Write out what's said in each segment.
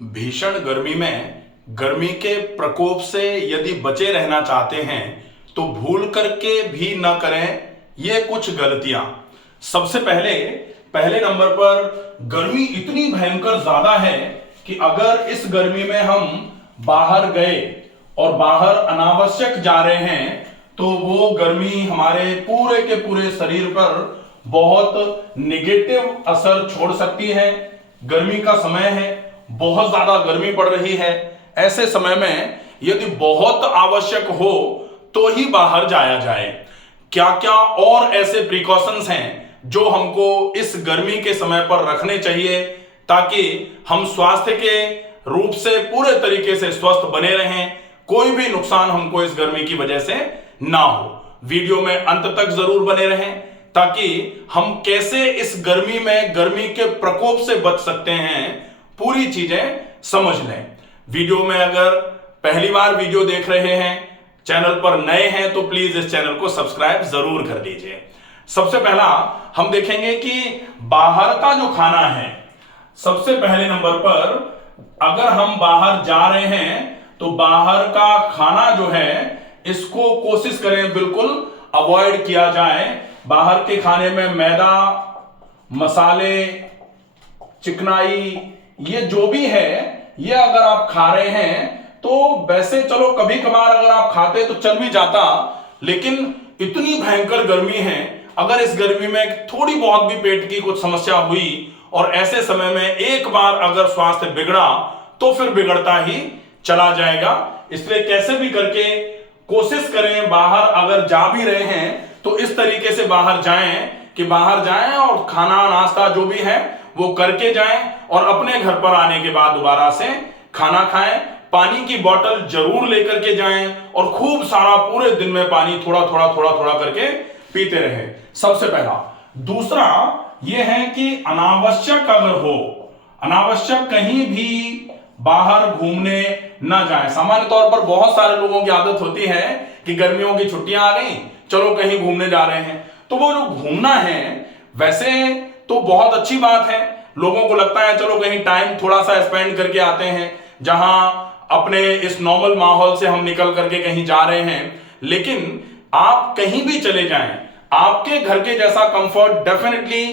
भीषण गर्मी में गर्मी के प्रकोप से यदि बचे रहना चाहते हैं तो भूल करके भी न करें ये कुछ गलतियां। सबसे पहले नंबर पर गर्मी इतनी भयंकर ज्यादा है कि अगर इस गर्मी में हम बाहर गए और बाहर अनावश्यक जा रहे हैं तो वो गर्मी हमारे पूरे के पूरे शरीर पर बहुत निगेटिव असर छोड़ सकती है। गर्मी का समय है, बहुत ज्यादा गर्मी पड़ रही है। ऐसे समय में यदि बहुत आवश्यक हो तो ही बाहर जाया जाए। क्या क्या और ऐसे प्रिकॉशंस हैं जो हमको इस गर्मी के समय पर रखने चाहिए ताकि हम स्वास्थ्य के रूप से पूरे तरीके से स्वस्थ बने रहें, कोई भी नुकसान हमको इस गर्मी की वजह से ना हो। वीडियो में अंत तक जरूर बने रहें ताकि हम कैसे इस गर्मी में गर्मी के प्रकोप से बच सकते हैं पूरी चीजें समझ लें। वीडियो में अगर पहली बार वीडियो देख रहे हैं, चैनल पर नए हैं तो प्लीज इस चैनल को सब्सक्राइब जरूर कर दीजिए। सबसे पहला हम देखेंगे कि बाहर का जो खाना है, सबसे पहले नंबर पर अगर हम बाहर जा रहे हैं तो बाहर का खाना जो है इसको कोशिश करें बिल्कुल अवॉइड किया जाए। बाहर के खाने में मैदा, मसाले, चिकनाई, ये जो भी है ये अगर आप खा रहे हैं तो वैसे चलो कभी कभार अगर आप खाते तो चल भी जाता, लेकिन इतनी भयंकर गर्मी है, अगर इस गर्मी में थोड़ी बहुत भी पेट की कुछ समस्या हुई और ऐसे समय में एक बार अगर स्वास्थ्य बिगड़ा तो फिर बिगड़ता ही चला जाएगा। इसलिए कैसे भी करके कोशिश करें, बाहर अगर जा भी रहे हैं तो इस तरीके से बाहर जाएं कि बाहर जाएं और खाना नाश्ता जो भी है वो करके जाएं और अपने घर पर आने के बाद दोबारा से खाना खाएं। पानी की बोतल जरूर लेकर के जाएं और खूब सारा पूरे दिन में पानी थोड़ा थोड़ा करके पीते रहें। सबसे पहला। दूसरा यह है कि अनावश्यक अगर हो, अनावश्यक कहीं भी बाहर घूमने ना जाएं। सामान्य तौर पर बहुत सारे लोगों की आदत होती है कि गर्मियों की छुट्टियां आ गई, चलो कहीं घूमने जा रहे हैं। तो वो जो घूमना है वैसे तो बहुत अच्छी बात है, लोगों को लगता है चलो कहीं टाइम थोड़ा सा स्पेंड करके आते हैं, जहां अपने इस नॉर्मल माहौल से हम निकल करके कहीं जा रहे हैं। लेकिन आप कहीं भी चले जाएं, आपके घर के जैसा कंफर्ट डेफिनेटली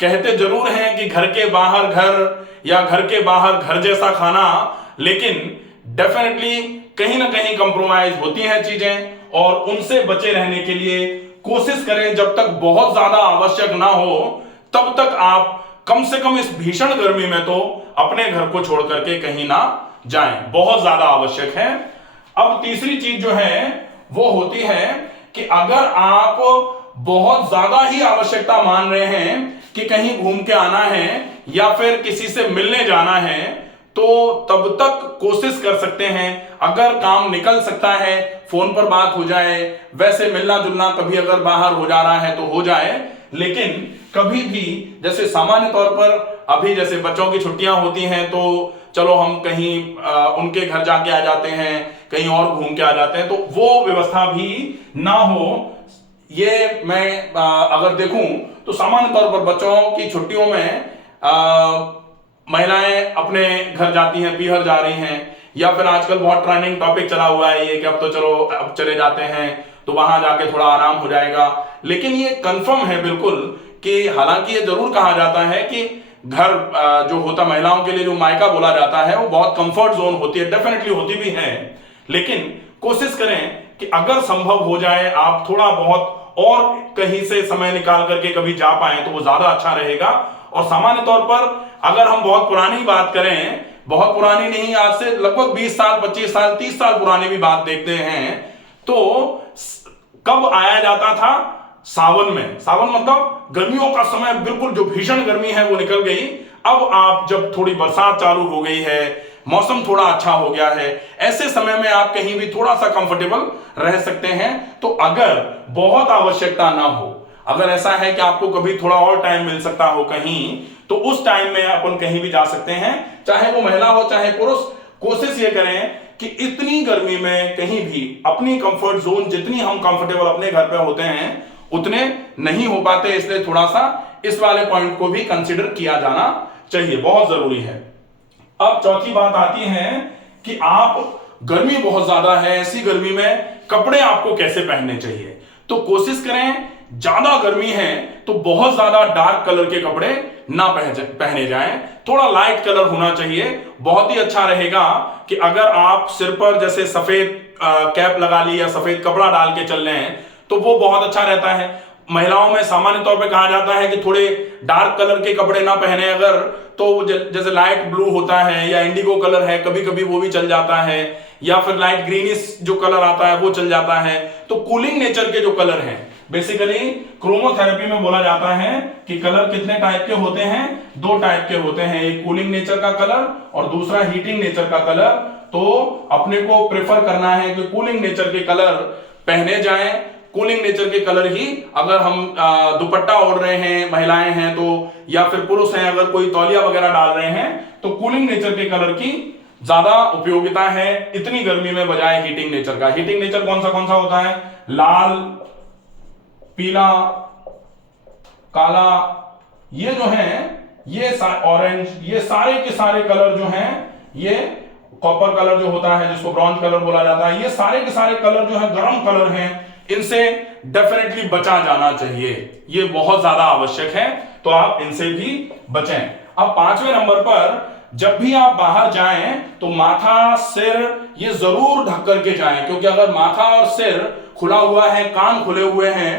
कहते जरूर हैं कि घर के बाहर घर या घर के बाहर घर जैसा खाना, लेकिन डेफिनेटली कहीं ना कहीं कंप्रोमाइज होती हैं चीजें और उनसे बचे रहने के लिए कोशिश करें। जब तक बहुत ज्यादा आवश्यक ना हो तब तक आप कम से कम इस भीषण गर्मी में तो अपने घर को छोड़ करके कहीं ना जाएं, बहुत ज्यादा आवश्यक है। अब तीसरी चीज जो है वो होती है कि अगर आप बहुत ज्यादा ही आवश्यकता मान रहे हैं कि कहीं घूम के आना है या फिर किसी से मिलने जाना है तो तब तक कोशिश कर सकते हैं, अगर काम निकल सकता है फोन पर बात हो जाए, वैसे मिलना जुलना कभी अगर बाहर हो जा रहा है तो हो जाए। लेकिन कभी भी जैसे सामान्य तौर पर अभी जैसे बच्चों की छुट्टियां होती हैं तो चलो हम कहीं उनके घर जाके आ जाते हैं, कहीं और घूम के आ जाते हैं, तो वो व्यवस्था भी ना हो। ये मैं अगर देखूं तो सामान्य तौर पर बच्चों की छुट्टियों में महिलाएं अपने घर जाती हैं, पीहर जा रही हैं, या फिर आजकल बहुत ट्रेंडिंग टॉपिक चला हुआ है ये कि अब तो चलो अब चले जाते हैं तो वहां जाके थोड़ा आराम हो जाएगा। लेकिन ये कंफर्म है बिल्कुल कि हालांकि ये जरूर कहा जाता है कि घर जो होता महिलाओं के लिए जो मायका बोला जाता है वो बहुत कंफर्ट जोन होती है, डेफिनेटली होती भी है। लेकिन कोशिश करें कि अगर संभव हो जाए आप थोड़ा बहुत और कहीं से समय निकाल करके कभी जा पाए तो वो ज्यादा अच्छा रहेगा। और सामान्य तौर पर अगर हम बहुत पुरानी बात करें, बहुत पुरानी नहीं, आज से लगभग 20 साल 25 साल 30 साल पुरानी भी बात देखते हैं तो कब आया जाता था? सावन में। सावन मतलब गर्मियों का समय, बिल्कुल जो भीषण गर्मी है वो निकल गई। अब आप जब थोड़ी बरसात चालू हो गई है, मौसम थोड़ा अच्छा हो गया है, ऐसे समय में आप कहीं भी थोड़ा सा कंफर्टेबल रह सकते हैं। तो अगर बहुत आवश्यकता ना हो, अगर ऐसा है कि आपको कभी थोड़ा और टाइम मिल सकता हो कहीं, तो उस टाइम में अपन कहीं भी जा सकते हैं, चाहे वो महिला हो चाहे पुरुष। कोशिश ये करें कि इतनी गर्मी में कहीं भी अपनी कंफर्ट जोन, जितनी हम कंफर्टेबल अपने घर पे होते हैं उतने नहीं हो पाते, इसलिए थोड़ा सा इस वाले पॉइंट को भी कंसीडर किया जाना चाहिए, बहुत जरूरी है। अब चौथी बात आती है कि आप गर्मी बहुत ज्यादा है, ऐसी गर्मी में कपड़े आपको कैसे पहनने चाहिए। तो कोशिश करें, ज्यादा गर्मी है तो बहुत ज्यादा डार्क कलर के कपड़े ना पहने जाएं, थोड़ा लाइट कलर होना चाहिए। बहुत ही अच्छा रहेगा कि अगर आप सिर पर जैसे सफेद कैप लगा ली या सफेद कपड़ा डाल के चल रहे हैं तो वो बहुत अच्छा रहता है। महिलाओं में सामान्य तौर पे कहा जाता है कि थोड़े डार्क कलर के कपड़े ना पहने अगर, तो जैसे लाइट ब्लू होता है या इंडिगो कलर है, कभी कभी वो भी चल जाता है, या फिर लाइट ग्रीनिश जो कलर आता है वो चल जाता है। तो कूलिंग नेचर के जो कलर हैं, बेसिकली क्रोमोथेरेपी में बोला जाता है कि कलर कितने टाइप के होते हैं, 2 टाइप के होते हैं, एक कूलिंग नेचर का कलर और दूसरा हीटिंग नेचर का कलर। तो अपने को प्रेफर करना है कि कूलिंग नेचर के कलर पहने जाएं। कूलिंग नेचर के कलर ही, अगर हम दुपट्टा ओढ़ रहे हैं, महिलाएं हैं तो, या फिर पुरुष हैं अगर कोई तौलिया वगैरह डाल रहे हैं, तो कूलिंग नेचर के कलर की ज्यादा उपयोगिता है इतनी गर्मी में बजाय हीटिंग नेचर का। हीटिंग नेचर कौन सा होता है? लाल, पीला, काला, ये जो है, ये ऑरेंज, ये सारे के सारे कलर जो हैं, ये कॉपर कलर जो होता है जिसको ब्रॉन्ज कलर बोला जाता है, ये सारे के सारे कलर जो है गर्म कलर हैं, इनसे डेफिनेटली बचा जाना चाहिए। ये बहुत ज्यादा आवश्यक है, तो आप इनसे भी बचें। अब 5वें नंबर पर, जब भी आप बाहर जाएं तो माथा, सिर ये जरूर ढक करके जाएं, क्योंकि अगर माथा और सिर खुला हुआ है, कान खुले हुए हैं,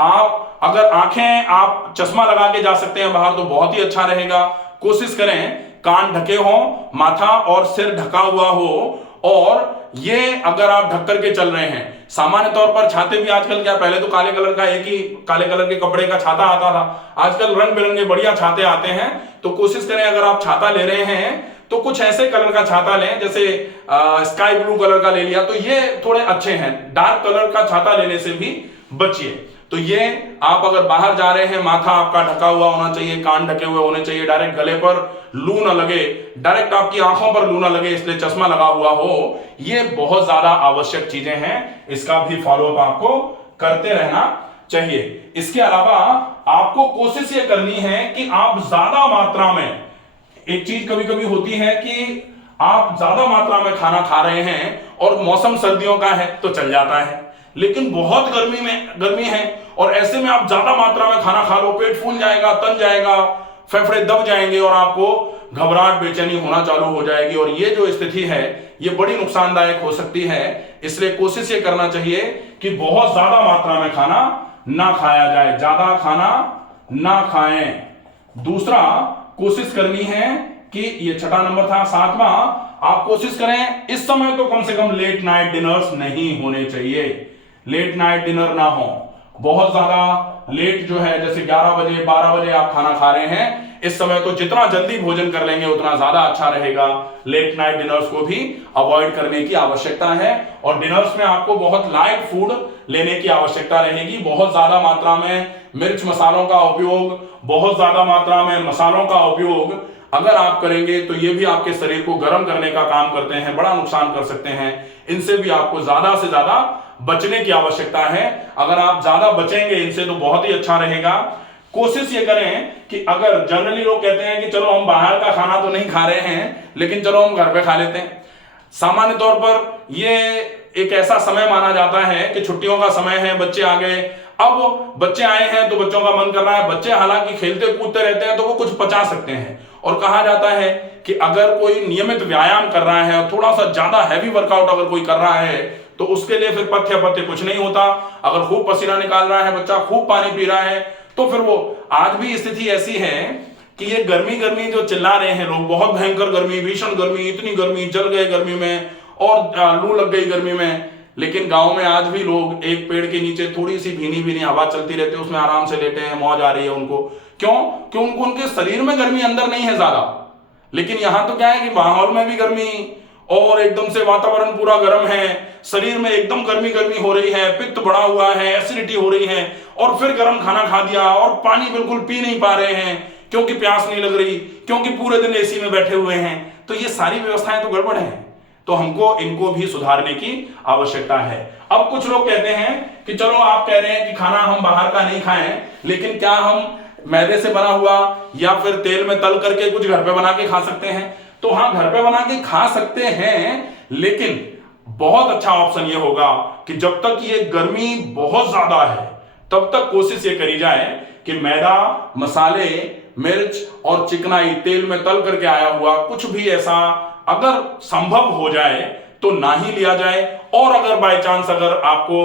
आप अगर आंखें आप चश्मा लगा के जा सकते हैं बाहर तो बहुत ही अच्छा रहेगा। कोशिश करें कान ढके हों, माथा और सिर ढका हुआ हो, और ये अगर आप ढक करके चल रहे हैं, सामान्य तौर पर छाते भी आजकल, क्या पहले तो काले कलर का एक ही काले कलर के कपड़े का छाता आता था, आजकल रंग बिरंगे बढ़िया छाते आते हैं। तो कोशिश करें अगर आप छाता ले रहे हैं तो कुछ ऐसे कलर का छाता लें, जैसे स्काई ब्लू कलर का ले लिया, तो ये थोड़े अच्छे हैं। डार्क कलर का छाता लेने से भी बचिए। तो ये आप अगर बाहर जा रहे हैं, माथा आपका ढका हुआ होना चाहिए, कान ढके हुए होने चाहिए, डायरेक्ट गले पर लू ना लगे, डायरेक्ट आपकी आंखों पर लू ना लगे इसलिए चश्मा लगा हुआ हो। ये बहुत ज्यादा आवश्यक चीजें हैं, इसका भी फॉलोअप आपको करते रहना चाहिए। इसके अलावा आपको कोशिश ये करनी है कि आप ज्यादा मात्रा में, एक चीज कभी कभी होती है कि आप ज्यादा मात्रा में खाना खा रहे हैं और मौसम सर्दियों का है तो चल जाता है, लेकिन बहुत गर्मी है और ऐसे में आप ज्यादा मात्रा में खाना खा लो, पेट फूल जाएगा, तन जाएगा, फेफड़े दब जाएंगे और आपको घबराहट, बेचैनी होना चालू हो जाएगी, और ये जो स्थिति है ये बड़ी नुकसानदायक हो सकती है। इसलिए कोशिश ये करना चाहिए कि बहुत ज्यादा मात्रा में खाना ना खाया जाए, ज्यादा खाना ना खाएं। दूसरा, कोशिश करनी है कि ये 6वां नंबर था। 7वां, आप कोशिश करें इस समय तो कम से कम लेट नाइट डिनर्स नहीं होने चाहिए, लेट नाइट डिनर ना हो। बहुत ज्यादा लेट जो है, जैसे 11 बजे 12 बजे आप खाना खा रहे हैं, इस समय तो जितना जल्दी भोजन कर लेंगे उतना ज्यादा अच्छा रहेगा। लेट नाइट डिनर्स को भी अवॉइड करने की आवश्यकता है, और डिनर्स में आपको बहुत लाइट फूड लेने की आवश्यकता रहेगी। बहुत ज्यादा मात्रा में मिर्च मसालों का उपयोग, बहुत ज्यादा मात्रा में मसालों का उपयोग अगर आप करेंगे तो ये भी आपके शरीर को गर्म करने का काम करते हैं, बड़ा नुकसान कर सकते हैं। इनसे भी आपको ज्यादा से ज्यादा बचने की आवश्यकता है। अगर आप ज्यादा बचेंगे इनसे तो बहुत ही अच्छा रहेगा। कोशिश ये करें कि अगर जनरली लोग कहते हैं कि चलो हम बाहर का खाना तो नहीं खा रहे हैं लेकिन चलो हम घर पे खा लेते हैं, सामान्य तौर पर ये एक ऐसा समय माना जाता है कि छुट्टियों का समय है, बच्चे आ गए, अब बच्चे आए हैं तो बच्चों का मन कर रहा है। बच्चे हालांकि खेलते कूदते रहते हैं तो वो कुछ पचा सकते हैं, और कहा जाता है कि अगर कोई नियमित व्यायाम कर रहा है और थोड़ा सा ज्यादा हैवी वर्कआउट अगर कोई कर रहा है तो उसके लिए फिर पथ्य कुछ नहीं होता। अगर खूब पसीना निकाल रहा है बच्चा, खूब पानी पी रहा है, तो फिर वो, आज भी स्थिति ऐसी है कि ये गर्मी जो चिल्ला रहे हैं लोग, बहुत भयंकर गर्मी, भीषण गर्मी, इतनी गर्मी, जल गए गर्मी में और लू लग गई गर्मी में, लेकिन गांव में आज भी लोग एक पेड़ के नीचे थोड़ी सी भीनी हवा चलती रहती है, उसमें आराम से लेटे हैं, मौज आ रही है उनको। क्यों? क्यों? उनके शरीर में गर्मी अंदर नहीं है ज्यादा, लेकिन यहां तो क्या है कि माहौल में भी गर्मी और एकदम से वातावरण पूरा गर्म है, शरीर में एकदम गर्मी हो रही है, पित्त बढ़ा हुआ है, एसिडिटी हो रही है, और फिर गर्म खाना खा दिया और पानी बिल्कुल पी नहीं पा रहे हैं क्योंकि प्यास नहीं लग रही, क्योंकि पूरे दिन एसी में बैठे हुए हैं। तो ये सारी व्यवस्थाएं तो गड़बड़ हैं, तो हमको इनको भी सुधारने की आवश्यकता है। अब कुछ लोग कहते हैं कि चलो आप कह रहे हैं कि खाना हम बाहर का नहीं खाएं, लेकिन क्या हम मैदे से बना हुआ या फिर तेल में तल करके कुछ घर पे बना के खा सकते हैं? तो हाँ, घर पे बना के खा सकते हैं, लेकिन बहुत अच्छा ऑप्शन ये होगा कि जब तक ये गर्मी बहुत ज्यादा है तब तक कोशिश ये करी जाए कि मैदा, मसाले, मिर्च और चिकनाई, तेल में तल करके आया हुआ कुछ भी ऐसा अगर संभव हो जाए तो ना ही लिया जाए। और अगर बाय चांस अगर आपको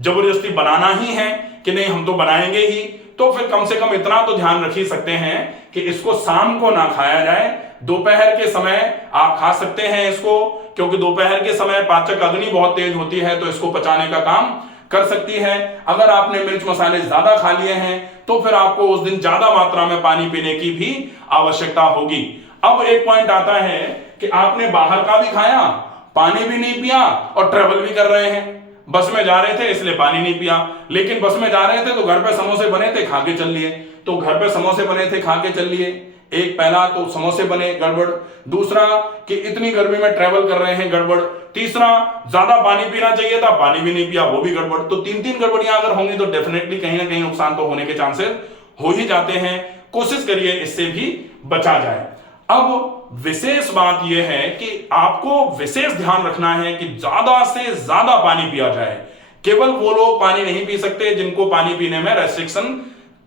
जबरदस्ती बनाना ही है कि नहीं हम तो बनाएंगे ही, तो फिर कम से कम इतना तो ध्यान रख ही सकते हैं कि इसको शाम को ना खाया जाए। दोपहर के समय आप खा सकते हैं इसको, क्योंकि दोपहर के समय पाचक अग्नि बहुत तेज होती है, तो इसको पचाने का काम कर सकती है। अगर आपने मिर्च मसाले ज्यादा खा लिए हैं तो फिर आपको उस दिन ज्यादा मात्रा में पानी पीने की भी आवश्यकता होगी। अब एक पॉइंट आता है कि आपने बाहर का भी खाया, पानी भी नहीं पिया और ट्रेवल भी कर रहे हैं। बस में जा रहे थे इसलिए पानी नहीं पिया, लेकिन बस में जा रहे थे तो घर पे समोसे बने थे, खा के चल लिए। तो घर पे समोसे बने थे, खा के चल लिए। एक, पहला तो समोसे बने, गड़बड़। दूसरा कि इतनी गर्मी में ट्रेवल कर रहे हैं, गड़बड़। तीसरा, ज्यादा पानी पीना चाहिए था, पानी भी नहीं पिया, वो भी गड़बड़। तो तीन तीन गड़बड़ियां अगर होंगी तो डेफिनेटली कहीं ना कहीं नुकसान तो होने के चांसेस हो ही जाते हैं। कोशिश करिए इससे भी बचा जाए। अब विशेष बात यह है कि आपको विशेष ध्यान रखना है कि ज्यादा से ज्यादा पानी पिया जाए। केवल वो लोग पानी नहीं पी सकते जिनको पानी पीने में रेस्ट्रिक्शन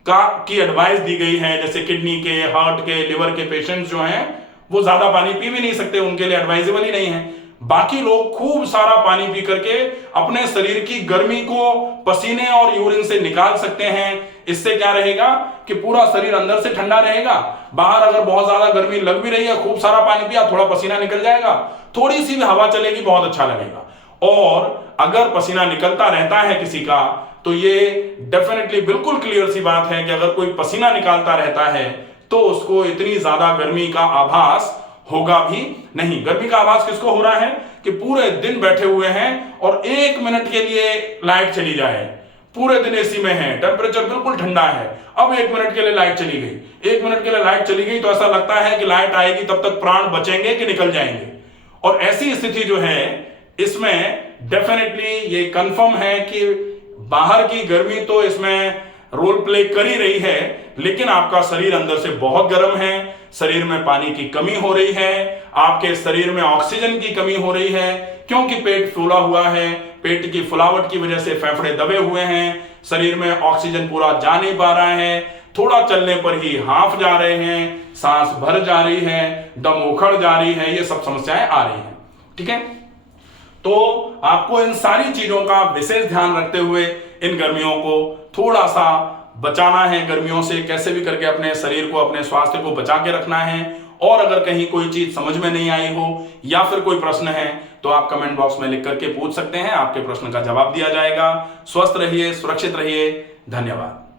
की एडवाइस दी गई है, जैसे किडनी के, हार्ट के, लिवर के पेशेंट्स जो हैं वो ज्यादा पानी पी भी नहीं सकते, उनके लिए एडवाइजेबल ही नहीं है। बाकी लोग खूब सारा पानी पी करके अपने शरीर की गर्मी को पसीने और यूरिन से निकाल सकते हैं। इससे क्या रहेगा कि पूरा शरीर अंदर से ठंडा रहेगा। बाहर अगर बहुत ज्यादा गर्मी लग भी रही है, खूब सारा पानी पिया, थोड़ा पसीना निकल जाएगा, थोड़ी सी भी हवा चलेगी, बहुत अच्छा लगेगा। और अगर पसीना निकलता रहता है किसी का, तो ये डेफिनेटली बिल्कुल क्लियर सी बात है कि अगर कोई पसीना निकालता रहता है तो उसको इतनी ज्यादा गर्मी का आभास होगा भी नहीं। गर्मी का आभास किसको हो रहा है कि पूरे दिन बैठे हुए हैं और 1 मिनट के लिए लाइट चली जाए, पूरे दिन एसी में है, टेम्परेचर बिल्कुल ठंडा है, अब 1 मिनट के लिए लाइट चली गई, 1 मिनट के लिए लाइट चली गई तो ऐसा लगता है कि लाइट आएगी तब तक प्राण बचेंगे कि निकल जाएंगे। और ऐसी स्थिति जो है इसमें डेफिनेटली ये कंफर्म है कि बाहर की गर्मी तो इसमें रोल प्ले कर ही रही है, लेकिन आपका शरीर अंदर से बहुत गर्म है, शरीर में पानी की कमी हो रही है, आपके शरीर में ऑक्सीजन की कमी हो रही है, क्योंकि पेट फूला हुआ है, पेट की फुलावट की वजह से फेफड़े दबे हुए हैं, शरीर में ऑक्सीजन पूरा जा नहीं पा रहा है, थोड़ा चलने पर ही हांफ जा रहे हैं, सांस भर जा रही है, दम उखड़ जा रही है, ये सब समस्याएं आ रही हैं। ठीक है, तो आपको इन सारी चीजों का विशेष ध्यान रखते हुए इन गर्मियों को थोड़ा सा बचाना है। गर्मियों से कैसे भी करके अपने शरीर को, अपने स्वास्थ्य को बचा के रखना है। और अगर कहीं कोई चीज समझ में नहीं आई हो या फिर कोई प्रश्न है तो आप कमेंट बॉक्स में लिख करके पूछ सकते हैं, आपके प्रश्न का जवाब दिया जाएगा। स्वस्थ रहिए, सुरक्षित रहिए, धन्यवाद।